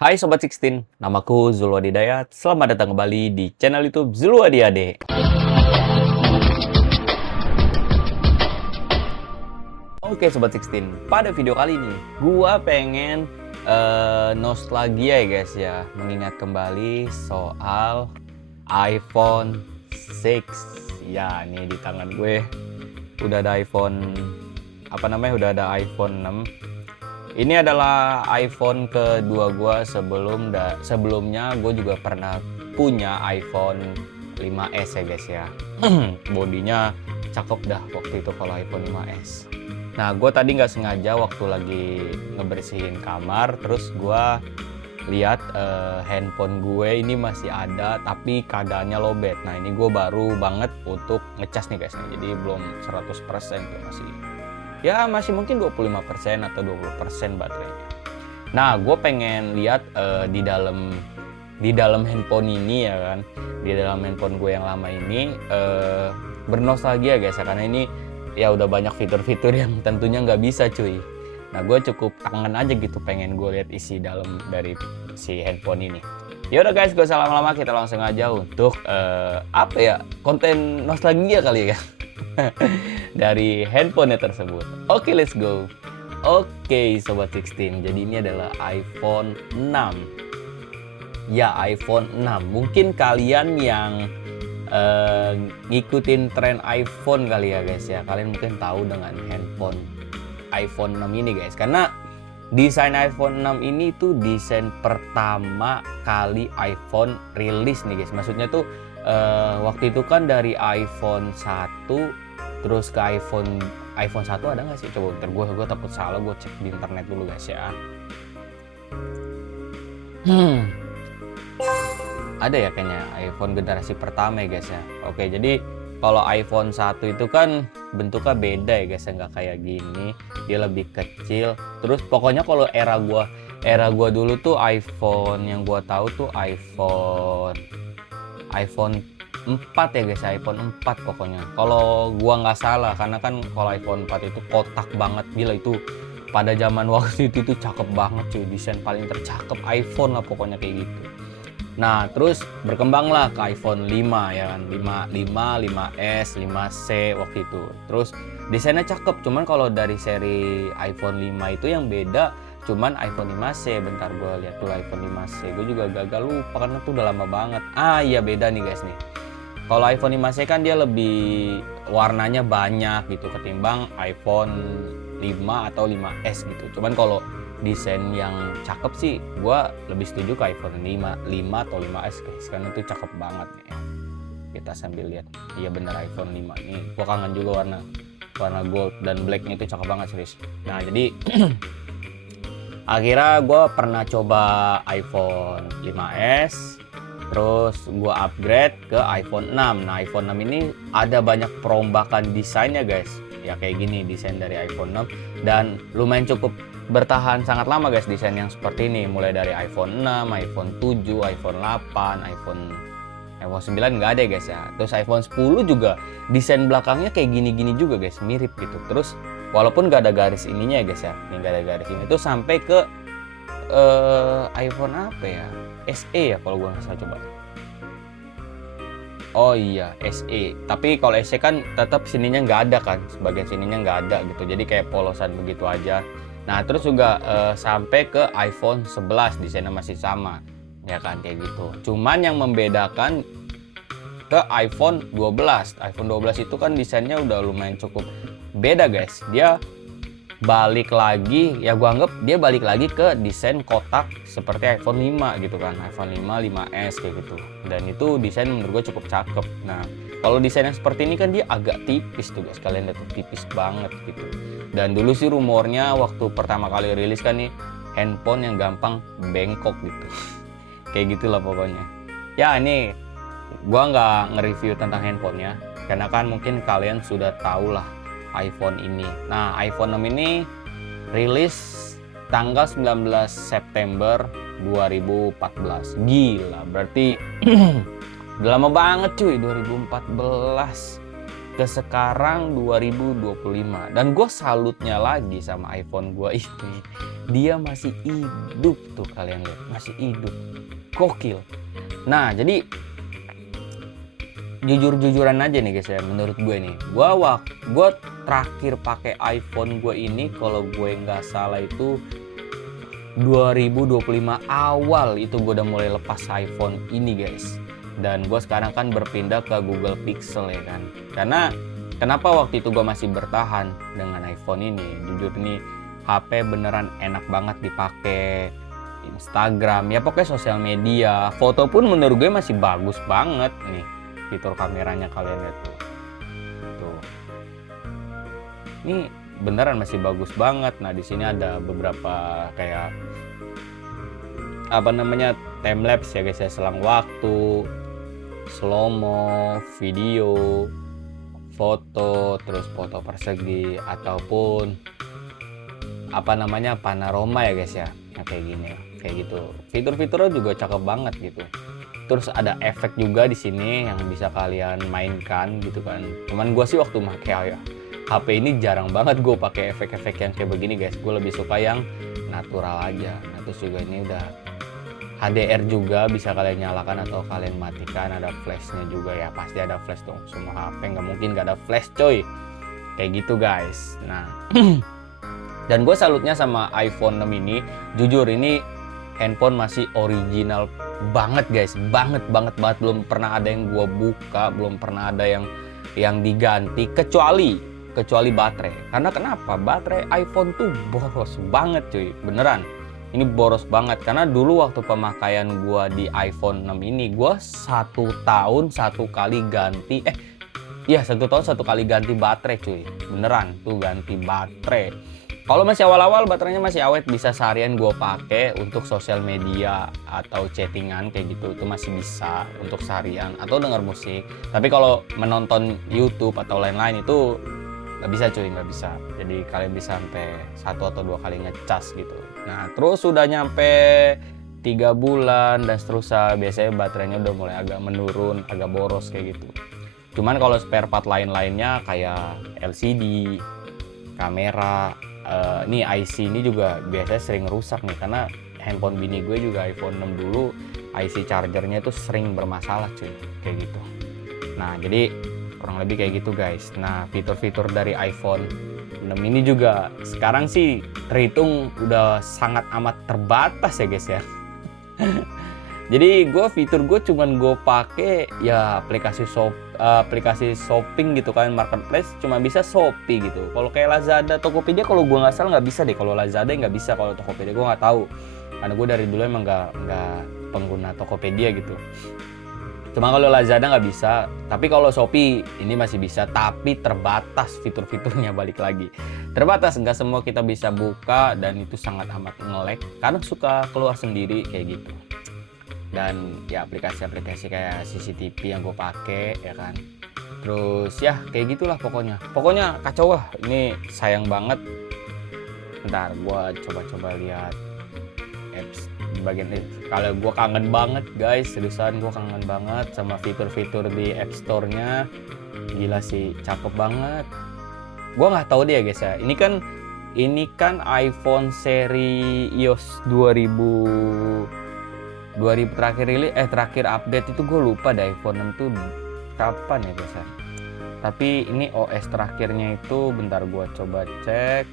Hai Sobat 16, namaku Zulwadi Dayat. Selamat datang kembali di channel YouTube Zulwadi Ade. Oke Sobat 16, pada video kali ini gua pengen nostalgia ya guys ya, mengingat kembali soal iPhone 6. Ya, ini di tangan gue udah ada iPhone udah ada iPhone 6. Ini adalah iPhone kedua gua. Sebelumnya gue juga pernah punya iPhone 5S ya guys ya. Bodinya cakep dah waktu itu kalau iPhone 5S. Nah, gue tadi nggak sengaja waktu lagi ngebersihin kamar, terus gue lihat handphone gue ini masih ada tapi keadaannya lowbat. Nah, ini gue baru banget untuk ngecas nih guys. Jadi belum 100% tuh, masih mungkin 25% atau 20% baterainya. Nah, gue pengen lihat di dalam handphone ini ya kan, di dalam handphone gue yang lama ini bernostalgia guys ya, karena ini ya udah banyak fitur-fitur yang tentunya nggak bisa cuy. Nah, gue cukup kangen aja gitu, pengen gue lihat isi dalam dari si handphone ini. Yaudah guys, gak usah lama-lama, kita langsung aja untuk konten nostalgia kali ya dari handphonenya tersebut. Oke, let's go. Oke Sobat 16, jadi ini adalah iPhone 6. Ya, iPhone 6. Mungkin kalian yang ngikutin tren iPhone kali ya guys ya, kalian mungkin tahu dengan handphone iPhone 6 ini guys, karena desain iPhone 6 ini tuh desain pertama kali iPhone rilis nih guys. Maksudnya tuh waktu itu kan dari iPhone 1 terus ke iPhone 1 ada nggak sih? Coba bentar, gue takut salah, gue cek di internet dulu guys ya. Ada ya kayaknya iPhone generasi pertama ya guys ya. Oke, jadi kalau iPhone 1 itu kan bentuknya beda ya guys ya, nggak kayak gini, dia lebih kecil. Terus pokoknya kalau era gua dulu tuh iPhone yang gua tahu tuh iPhone 4 ya guys, iPhone 4 pokoknya. Kalau gua nggak salah, karena kan kalau iPhone 4 itu kotak banget, gila itu pada zaman waktu itu tuh cakep banget cuy, desain paling tercakep iPhone lah pokoknya kayak gitu. Nah, terus berkembanglah ke iPhone 5 ya kan, 5S, 5C waktu itu. Terus desainnya cakep, cuman kalau dari seri iPhone 5 itu yang beda cuman iPhone 5C. Bentar gue lihat dulu iPhone 5C, gue juga gagal lupa karena tuh udah lama banget. Iya beda nih guys nih. Kalau iPhone 5C kan dia lebih warnanya banyak gitu ketimbang iPhone 5 atau 5S gitu. Cuman kalau desain yang cakep sih gue lebih setuju ke iPhone 5 atau 5S guys, karena itu cakep banget nih. Kita sambil lihat. Iya bener iPhone 5 nih, gue kangen juga warna gold dan blacknya itu cakep banget serius. Nah, jadi akhirnya gue pernah coba iPhone 5S, terus gue upgrade ke iPhone 6. Nah, iPhone 6 ini ada banyak perombakan desainnya guys. Ya kayak gini desain dari iPhone 6, dan lumayan cukup bertahan sangat lama guys desain yang seperti ini, mulai dari iPhone 6, iPhone 7, iPhone 8, iPhone 9 nggak ada guys ya. Terus iPhone 10 juga desain belakangnya kayak gini-gini juga guys, mirip gitu. Terus walaupun nggak ada garis ininya ya guys ya, ini nggak ada garis ini, itu sampai ke iPhone apa ya, SE ya kalau gua nggak salah. Coba, oh iya SE, tapi kalau SE kan tetap sininya nggak ada kan, sebagian sininya nggak ada gitu, jadi kayak polosan begitu aja. Nah, terus juga sampai ke iPhone 11 desainnya masih sama ya kan, kayak gitu. Cuman yang membedakan ke iPhone 12. iPhone 12 itu kan desainnya udah lumayan cukup beda guys. Dia balik lagi, ya gua anggap dia balik lagi ke desain kotak seperti iPhone 5 gitu kan, iPhone 5, 5S kayak gitu. Dan itu desain menurut gue cukup cakep. Nah, kalau desain yang seperti ini kan dia agak tipis tuh guys, kalian lihat tuh tipis banget gitu. Dan dulu sih rumornya waktu pertama kali rilis kan nih, handphone yang gampang bengkok gitu. Kayak gitulah pokoknya. Ya, ini gua nggak nge-review tentang handphonenya, karena kan mungkin kalian sudah tahu lah iPhone ini. Nah, iPhone 6 ini rilis tanggal 19 September 2014. Gila, berarti udah lama banget cuy, 2014. ke sekarang 2025. Dan gue salutnya lagi sama iPhone gue ini, dia masih hidup tuh, kalian lihat, masih hidup, gokil. Nah jadi jujur-jujuran aja nih guys ya, menurut gue nih, gue terakhir pakai iPhone gue ini kalau gue nggak salah itu 2025 awal, itu gue udah mulai lepas iPhone ini guys. Dan gue sekarang kan berpindah ke Google Pixel ya kan. Karena kenapa waktu itu gue masih bertahan dengan iPhone ini? Jujur nih, HP beneran enak banget dipakai, Instagram, ya pokoknya sosial media, foto pun menurut gue masih bagus banget nih. Fitur kameranya kalian lihat tuh. Ini beneran masih bagus banget. Nah di sini ada beberapa kayak time lapse ya guys ya, selang waktu, slow-mo, video, foto, terus foto persegi ataupun panorama ya guys ya. Nah, kayak gini, kayak gitu. Fitur-fiturnya juga cakep banget gitu. Terus ada efek juga di sini yang bisa kalian mainkan gitu kan. Cuman gue sih waktu pakai HP ini jarang banget gue pakai efek-efek yang kayak begini guys. Gue lebih suka yang natural aja. Nah terus juga ini udah HDR juga, bisa kalian nyalakan atau kalian matikan. Ada flashnya juga ya, pasti ada flash dong, semua HP nggak mungkin nggak ada flash coy, kayak gitu guys. Nah dan gue salutnya sama iPhone 6 ini, jujur ini handphone masih original banget guys, banget, belum pernah ada yang gue buka, belum pernah ada yang diganti kecuali baterai. Karena kenapa? Baterai iPhone tuh boros banget cuy, beneran. Ini boros banget karena dulu waktu pemakaian gua di iPhone 6 ini, gua 1 tahun 1 kali ganti 1 tahun 1 kali ganti baterai cuy, beneran tuh ganti baterai. Kalau masih awal-awal baterainya masih awet, bisa seharian gua pakai untuk sosial media atau chattingan kayak gitu, itu masih bisa untuk seharian atau denger musik. Tapi kalau menonton YouTube atau lain-lain itu nggak bisa cuy, nggak bisa. Jadi kalian bisa sampai 1 atau 2 kali ngecas gitu. Nah terus sudah nyampe 3 bulan dan seterusnya, biasanya baterainya udah mulai agak menurun, agak boros kayak gitu. Cuman kalau spare part lain-lainnya kayak LCD, kamera, nih IC ini juga biasanya sering rusak nih, karena handphone bini gue juga iPhone 6 dulu IC chargernya itu sering bermasalah cuy, kayak gitu. Nah jadi kurang lebih kayak gitu guys. Nah fitur-fitur dari iPhone 6 ini juga sekarang sih terhitung udah sangat amat terbatas ya guys ya. Jadi fitur gue cuman gue pakai ya aplikasi shopping gitu kan, marketplace cuma bisa Shopee gitu. Kalau kayak Lazada, Tokopedia kalau gue nggak salah nggak bisa deh. Kalau Lazada nggak bisa, kalau Tokopedia gue nggak tahu. Karena gue dari dulu emang nggak pengguna Tokopedia gitu. Cuma kalau Lazada nggak bisa, tapi kalau Shopee ini masih bisa, tapi terbatas fitur-fiturnya, balik lagi. Terbatas, nggak semua kita bisa buka dan itu sangat amat nge-lag karena suka keluar sendiri kayak gitu. Dan ya aplikasi-aplikasi kayak CCTV yang gue pakai ya kan. Terus ya kayak gitulah pokoknya. Pokoknya kacau lah, ini sayang banget. Bentar, gue coba-coba lihat apps di bagian ini. Kalau gue kangen banget guys, seriusan gue kangen banget sama fitur-fitur di App Store-nya. Gila sih, cakep banget. Gue nggak tahu deh ya guys ya. Ini kan iPhone seri iOS 2000 terakhir update itu gue lupa deh iPhone 6 tuh kapan ya guys ya. Tapi ini OS terakhirnya itu, bentar gue coba cek.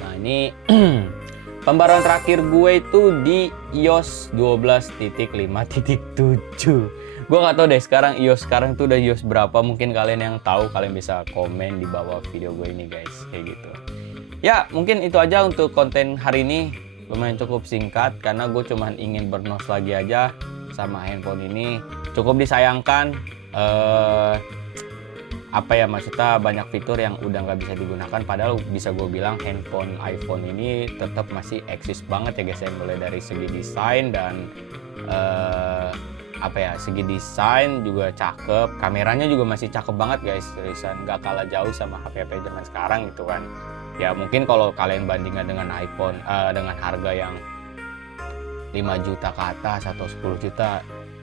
Nah ini pembaruan terakhir gue itu di iOS 12.5.7. Gue nggak tahu deh sekarang sekarang tuh udah iOS berapa. Mungkin kalian yang tahu, kalian bisa komen di bawah video gue ini guys, kayak gitu. Ya mungkin itu aja untuk konten hari ini. Lumayan cukup singkat karena gue cuman ingin bernostalgia aja sama handphone ini. Cukup disayangkan maksudnya banyak fitur yang udah nggak bisa digunakan, padahal bisa gue bilang handphone iPhone ini tetap masih eksis banget ya guys ya. Mulai dari segi desain dan segi desain juga cakep, kameranya juga masih cakep banget guys, seriusan nggak kalah jauh sama HP-HP zaman sekarang gitu kan. Ya mungkin kalau kalian bandingkan dengan iPhone dengan harga yang 5 juta ke atas atau 10 juta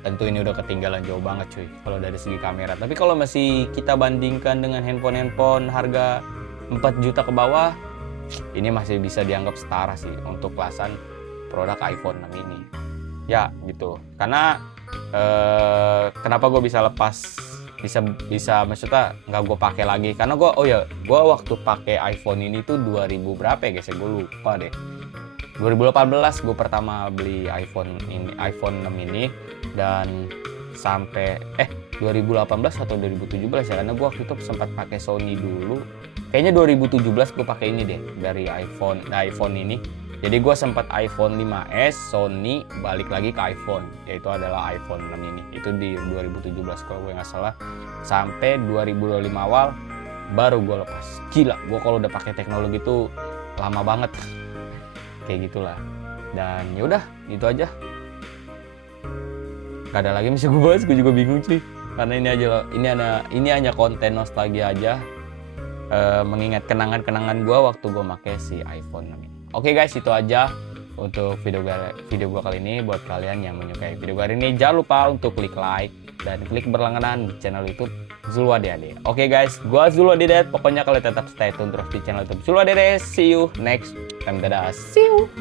tentu ini udah ketinggalan jauh banget cuy kalau dari segi kamera. Tapi kalau masih kita bandingkan dengan handphone harga 4 juta ke bawah, ini masih bisa dianggap setara sih untuk kelasan produk iPhone 6 ini. Ya gitu. Karena kenapa gue bisa lepas, bisa maksudnya nggak gue pakai lagi, karena gue waktu pakai iPhone ini tuh 2000 berapa ya guys ya, gue lupa deh. 2018 gue pertama beli iPhone 6 ini, dan sampai 2018 atau 2017 ya, karena gue waktu itu sempat pakai Sony dulu. Kayaknya 2017 gue pakai ini deh dari iPhone ini. Jadi gue sempat iPhone 5s, Sony, balik lagi ke iPhone, yaitu adalah iPhone 6 ini. Itu di 2017 kalau gue nggak salah. Sampai 2025 awal baru gue lepas. Gila, gue kalau udah pakai teknologi itu lama banget. Kayak gitulah. Dan yaudah, itu aja. Gak ada lagi yang bisa gue bahas, gue juga bingung sih. Karena ini aja loh, ini hanya konten nostalgia aja. Mengingat kenangan-kenangan gue waktu gue pakai si iPhone 6 ini. Oke guys, itu aja untuk video gue kali ini. Buat kalian yang menyukai video gue hari ini, jangan lupa untuk klik like dan klik berlangganan di channel YouTube Zulwa Dede. Oke guys, gue Zulwa Dede. Pokoknya kalian tetap stay tune terus di channel YouTube Zulwa Dede. See you next time. Dadah, see you.